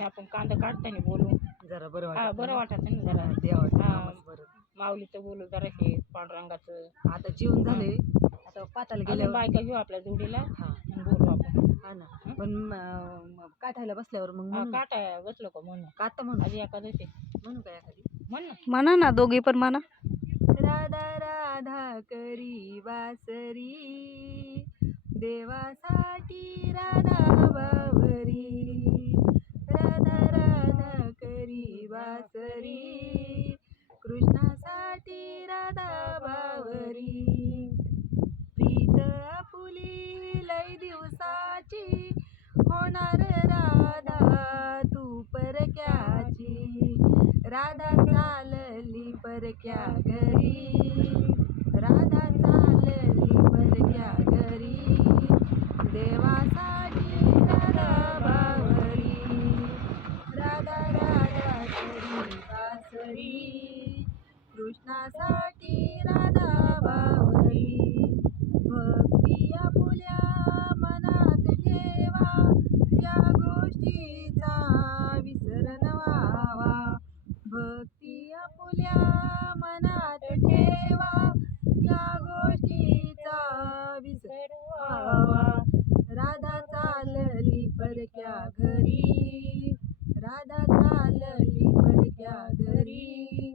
त्याच्यामुळे आपण कांदा काढताना बोलू जरा बरं हा वाटत बरं वाटत ना जरा देवाचं हा नामच बरं. माऊलीचं बोलू जरा हे पांडुरंगाचं आता जेवण झाले आता पाताला अजून गेल्यावर बायका घेऊ आपल्या जोडीला हा मग बोलू आपण हा ना पण काठायला बसल्यावर मग म्हणू काटा बसलो का म्हणून काटा म्हणू आधी एखादशी म्हणू का एखादी म्हण ना म्हणा ना दोघी पण म्हणा. राधा राधा करी वासरी देवासाठी राधा बावरी राधा राधा करी वासरी कृष्णासाठी राधा बावरी प्रीत आपुली लय दिवसाची होणार राधा तू परक्याची राधा चालली परक्या घरी राधा चालली परक्या घरी देवासाठी राधा बावरी राधा राधा करी वासरी कृष्णासाठी राधा बावरी भक्ती आपुल्या मनात ठेवा या गोष्टीचा विसर न व्हावा भक्ती आपुल्या मनात ठेवा या गोष्टीचा विसर व्हावा राधा चालली परक्या घरी राधा चालली परक्या घरी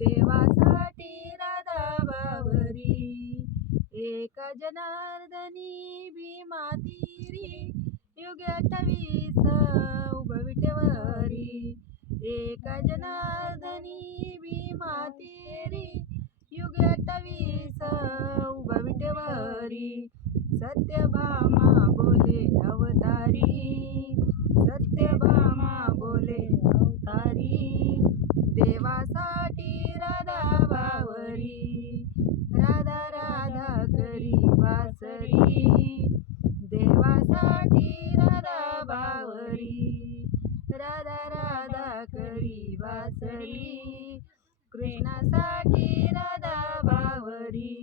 देवासाठी राधा बावरी एका जनार्दनी भीमा तीरी युग 28 उभं विटेवरी एका जनार्दनी भीमा तीरी युग 28 उभं विटेवरी सत्यभामा बोले अवतारी सत्यभामा बोले अवतारी देवासाठी राधा बावरी राधा राधा करी वासरी देवासाठी राधा बावरी राधा राधा करी वासरी कृष्णासाठी राधा बावरी